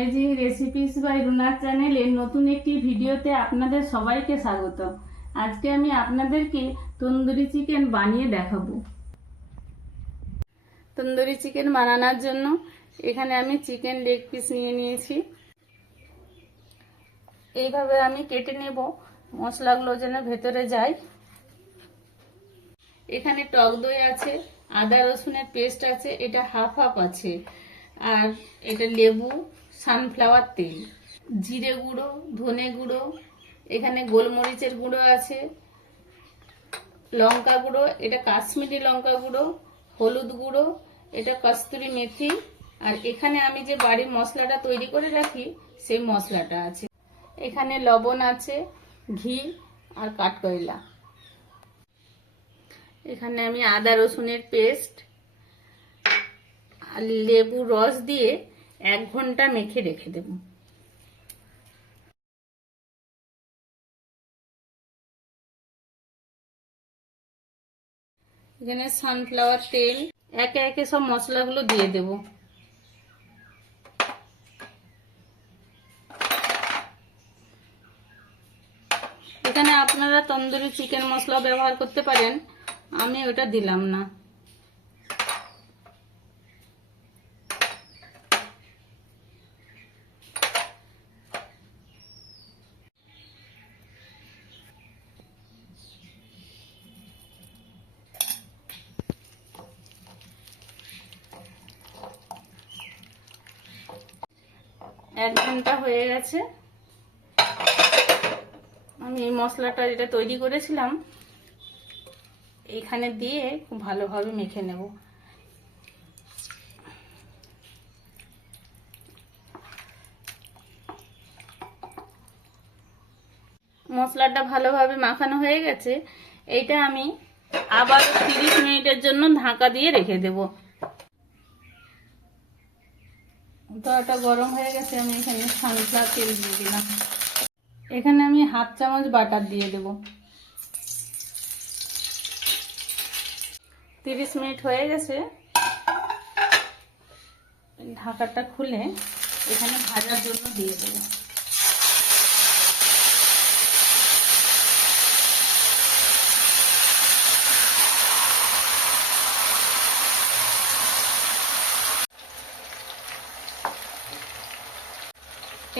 Amazing recipes by রুনার চ্যানেলের নতুন একটি ভিডিওতে আপনাদের সবাইকে স্বাগত। আজকে আমি আপনাদেরকে তন্দুরি চিকেন বানিয়ে দেখাবো। তন্দুরি চিকেন বানানোর জন্য এখানে আমি চিকেন লেগ পিস নিয়ে নিয়েছি। এইভাবে আমি কেটে নেব, মশলাগুলো যেন ভেতরে যায়। এখানে টক দই আছে, আদা রসুনের পেস্ট আছে, এটা হাফ হাফ আছে, আর এটা লেবু, সানফ্লাওয়ার তেল, জিরে গুঁড়ো, ধনে গুঁড়ো, এখানে গোলমরিচের গুঁড়ো আছে, লঙ্কা গুঁড়ো, এটা কাশ্মীরি লঙ্কা গুঁড়ো, হলুদ গুঁড়ো, এটা কস্তুরি মেথি, আর এখানে আমি যে বাড়ির মশলাটা তৈরি করে রাখি সেই মশলাটা আছে। এখানে লবণ আছে, ঘি আর কাঠকয়লা। এখানে আমি আদা রসুনের পেস্ট আর লেবু রস দিয়ে 1 ঘন্টা মেখে রেখে দেব। এখানে সানফ্লাওয়ার তেল, একে একে সব মশলাগুলো দিয়ে দেব। এখানে আপনারা তন্দুরি চিকেন মশলা ব্যবহার করতে পারেন, আমি ওটা দিলাম না। এক ঘন্টা হয়ে গেছে। আমি এই মশলাটা যেটা তৈরি করেছিলাম এখানে দিয়ে খুব ভালোভাবে মেখে নেব। মশলাটা ভালোভাবে মাখানো হয়ে গেছে। এইটা আমি আবার 30 মিনিটের জন্য ঢাকা দিয়ে রেখে দেব। তলাটা গরম হয়ে গেছে, আমি এখানে সানফ্লাওয়ার তেল দিয়ে দিলাম। এখানে আমি হাফ চামচ বাটার দিয়ে দেব। 30 মিনিট হয়ে গেছে। ঢাকাটা খুলে এখানে ভাজার জন্য দিয়ে দেব।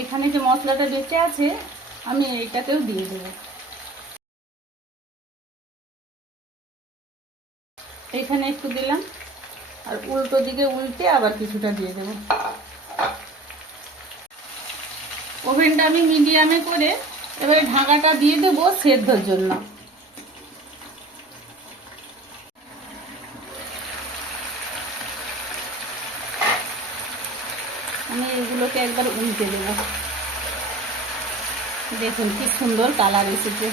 এখানে যে মশলাটা বেঁচে আছে আমি এইটাতেও দিয়ে দেব। এখানে একটু দিলাম, আর উল্টো দিকে উল্টে আবার কিছুটা দিয়ে দেব। ওভেনটা আমি মিডিয়ামে করে এবারে ঢাকাটা দিয়ে দেব সেদ্ধর জন্য। আমি এগুলোকে একবার উল্টে দেব। দেখুন কি সুন্দর কালার এসেছে।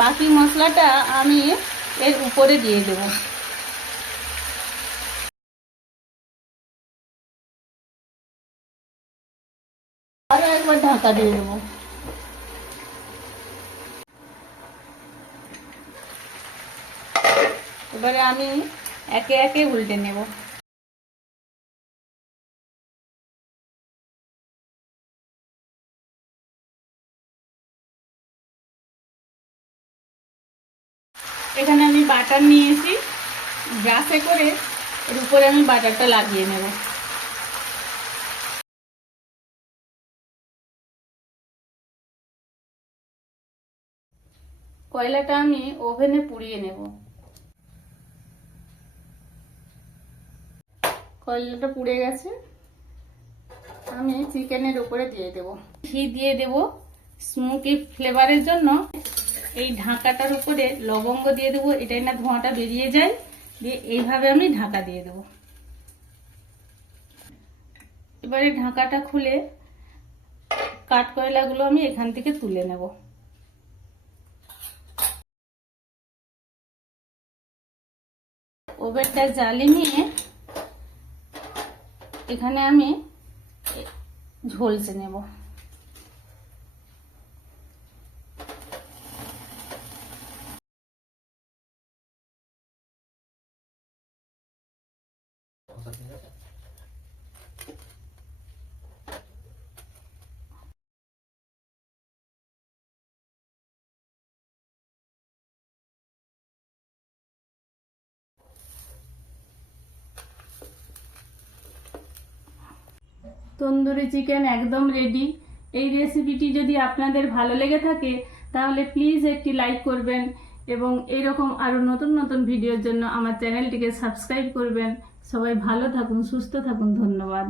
বাকি মশলাটা আমি এর উপরে দিয়ে দেব। আরো একবার ঢাকা দিয়ে দেব। এবারে আমি একে একে উল্টে নেব। এখানে আমি বাটার নিয়েছি, ব্রাশে করে এর উপরে আমি বাটারটা লাগিয়ে নেব। কয়লাটা আমি ওভেনে পুড়িয়ে নেব। কয়লাটা পুড়ে গেছে, আমি চিকেনের উপরে দিয়ে দেব। ঘি দিয়ে দেব স্মোকি ফ্লেভারের জন্য। এই ঢাকাটার উপরে লবঙ্গ দিয়ে দেবো, এটাই না ধোঁয়াটা বেরিয়ে যায়। দিয়ে এইভাবে আমি ঢাকা দিয়ে দেব। এবারে ঢাকাটা খুলে কাঠকয়লাগুলো আমি এখান থেকে তুলে নেব। ওভেনটা জ্বালিয়ে নিয়ে এখানে আমি ঝলসে নেব। তন্দুরি চিকেন একদম রেডি। এই রেসিপিটি যদি আপনাদের ভালো লেগে থাকে তাহলে প্লিজ একটি লাইক করবেন এবং এরকম আরও নতুন নতুন ভিডিওর জন্য আমার চ্যানেলটিকে সাবস্ক্রাইব করবেন। সবাই ভালো থাকুন, সুস্থ থাকুন, ধন্যবাদ।